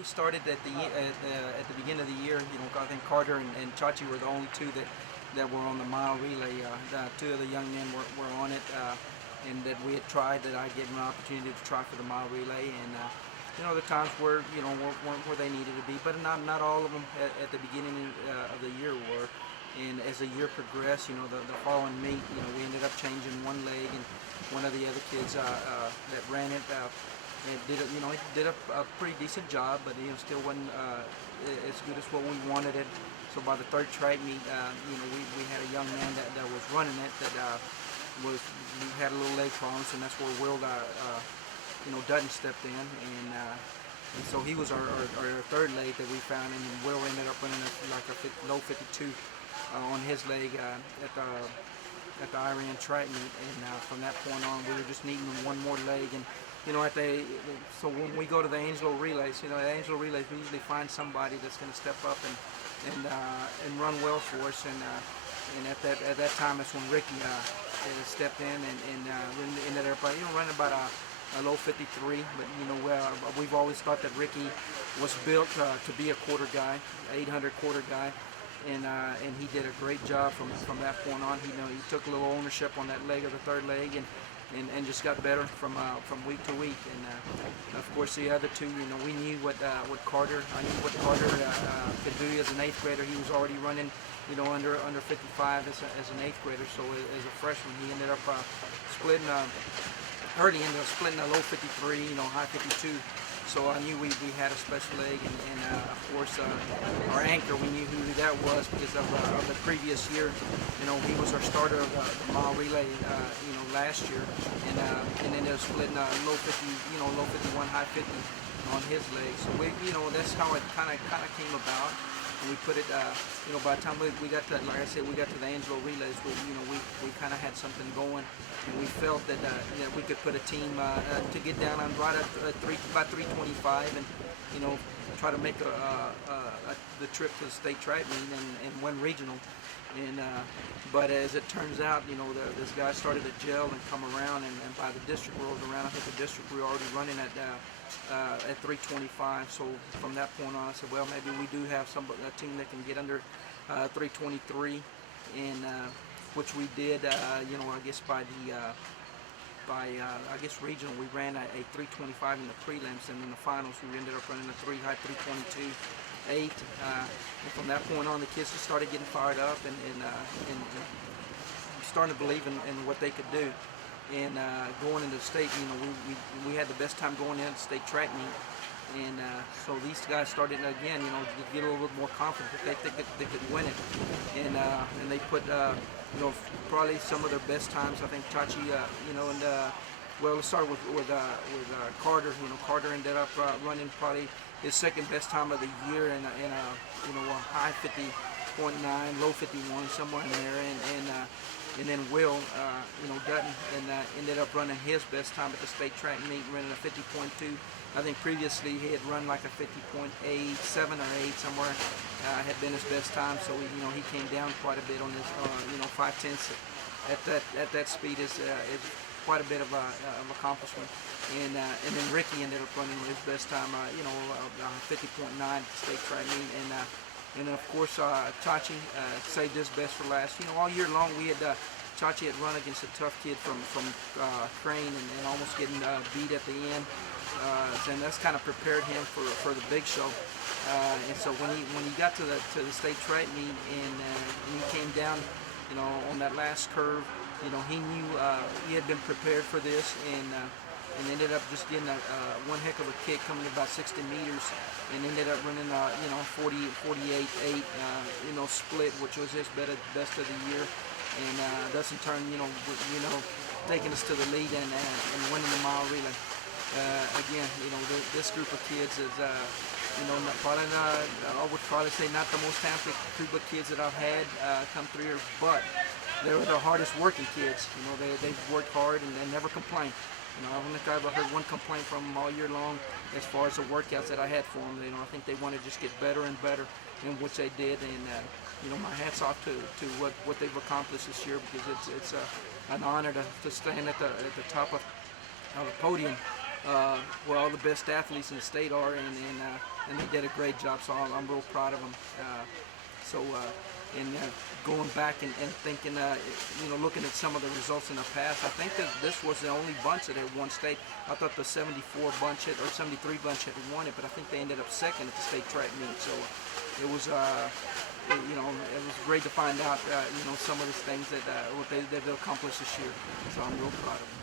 we started at the beginning of the year. I think Carter and Chachi were the only two that were on the mile relay. Two of the young men were on it, and that we had tried. That I gave them an opportunity to try for the mile relay, and the times were weren't where they needed to be, but not all of them at the beginning of the year were. And as the year progressed, the following meet, we ended up changing one leg, and one of the other kids that ran it. It did a pretty decent job, but still wasn't as good as what we wanted it. So by the third track meet, we had a young man that was running it that had a little leg problems, and that's where Will Dutton stepped in, and so he was our third leg that we found, and Will ended up running like a low 52 on his leg at the Iran track meet, and from that point on, we were just needing one more leg. And so when we go to the Angelo relays, the Angelo relays, we usually find somebody that's going to step up and run well for us. And at that time, that's when Ricky stepped in and ended up running about a low 53. But we've always thought that Ricky was built to be a quarter guy, 800 quarter guy. And he did a great job from that point on. He took a little ownership on that leg of the third leg, and just got better from week to week. And of course the other two, we knew what Carter. I knew what Carter could do as an 8th grader. He was already running, under 55 as an 8th grader. So as a freshman, he ended up splitting. Heard he ended up splitting a low 53, high 52. So I knew we had a special leg, and of course our anchor, we knew who that was because of the previous year. He was our starter of the mile relay, last year, and ended up splitting low 50, low 51, high 50 on his leg. So that's how it kind of came about. And we put it, by the time we got to, like I said, we got to the Angelo relays, we kind of had something going, and we felt that we could put a team to get down on right at about 325, and try to make the trip to the state track meet and win regional. But as it turns out, this guy started to gel and come around, and by the district rolled around, I think the district we were already running at 325. So from that point on, I said, well, maybe we do have a team that can get under 323, and which we did. I guess by regional, we ran a 325 in the prelims, and in the finals we ended up running a high 322. 8, and from that point on, the kids just started getting fired up and starting to believe in what they could do. And going into the state, we had the best time going into the state track meet, and so these guys started again, to get a little bit more confident that they could win it, and they put probably some of their best times. I think Chachi, well, let's start with Carter. Carter ended up running probably his second best time of the year in a high 50.9, low 51, somewhere in there, and then Will, Dutton, and ended up running his best time at the state track meet, running a 50.2. I think previously he had run like a 50.8, 7 or 8 somewhere, had been his best time. So he came down quite a bit on his 5/10 at that speed is quite a bit of accomplishment. And then Ricky ended up running his best time, 50.9 state track meet, and then of course Chachi saved his best for last. All year long we had Chachi had run against a tough kid from Crane and almost getting beat at the end, and that's kind of prepared him for the big show. And so when he got to the state track meet and he came down, on that last curve, he knew he had been prepared for this, and ended up just getting one heck of a kick coming about 60 meters, and ended up running 48.8 split, which was his best of the year, and thus in turn taking us to the lead and winning the mile relay. Again, this group of kids is probably I would probably say not the most talented group of kids that I've had come through here, but they were the hardest working kids. They've worked hard and they never complain. I don't think I ever heard one complaint from them all year long as far as the workouts that I had for them. I think they want to just get better and better, in which they did. And my hats off to what they've accomplished this year, because it's an honor to stand at the top of the podium where all the best athletes in the state are, and they did a great job. So I'm real proud of them. So. And going back and thinking, looking at some of the results in the past, I think that this was the only bunch that had won state. I thought the 74 bunch hit, or 73 bunch had won it, but I think they ended up second at the state track meet. So it was, it was great to find out, some of these things that what they've accomplished this year. So I'm real proud of them.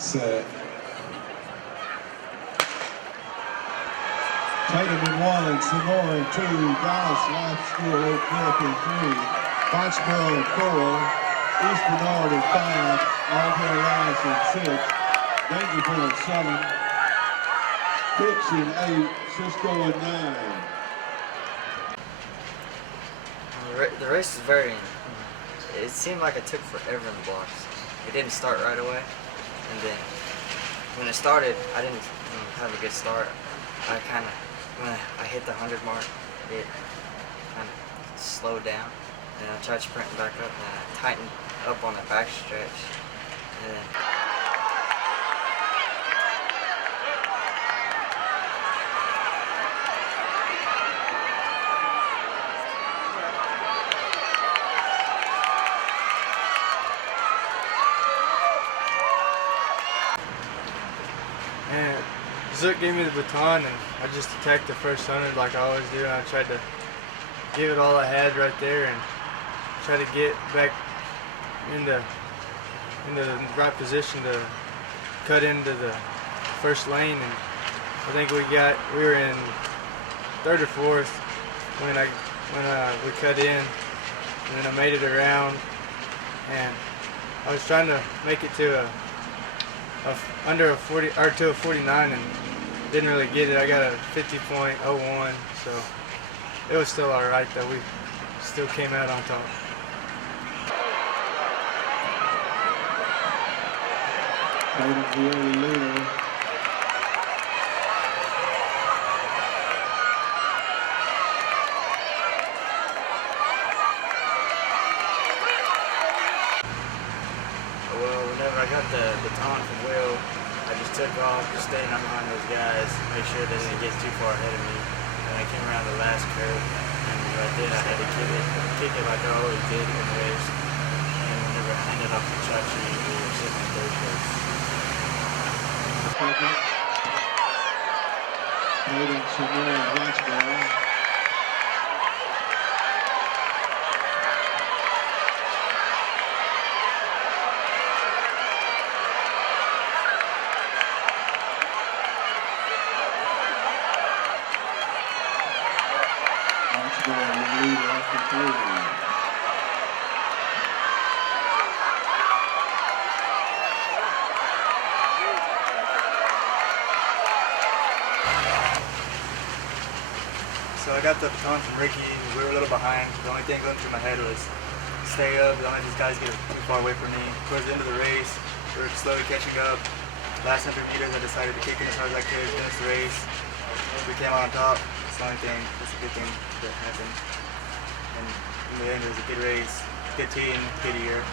Set. Tatum in 1 and Sonora in 2, Dallas Life School Oak Cliff in 3, Foxborough in 4, East Bernard in 5, Alvin Alliance in 6, Dangerville in 7, Hicks in 8, Cisco in 9. The race was it seemed like it took forever in the blocks. It didn't start right away. And then when it started, I didn't have a good start. When I hit the 100 mark, it kind of slowed down. And I tried sprinting back up, and I tightened up on the back stretch. And then And Zook gave me the baton, and I just attacked the first 100 like I always do. And I tried to give it all I had right there and try to get back into the right position to cut into the first lane. And I think we were in third or fourth when we cut in, and then I made it around, and I was trying to make it to under a 40 or to a 49, and didn't really get it. I got a 50.01, so it was still all right that we still came out on top. Tatum's the early leader. Well, whenever I got the baton from Will, I just took off, just staying on behind those guys, make sure they didn't get too far ahead of me. And I came around the last curve, and right then I had to kick it like I always did in the race. And whenever I handed off to Chachi, we were sitting in third place. Tatum, Sonora, and Foxborough. So I I got the baton from Ricky. We were a little behind. The only thing going through my head was stay up. Don't let these guys get too far away from me. Towards the end of the race, we were slowly catching up. Last 100 meters, I decided to kick it as hard as I could, finish the race. We came out on top. It's the only thing. It's a good thing that happened. And in the end, it was a good race, good team, good year.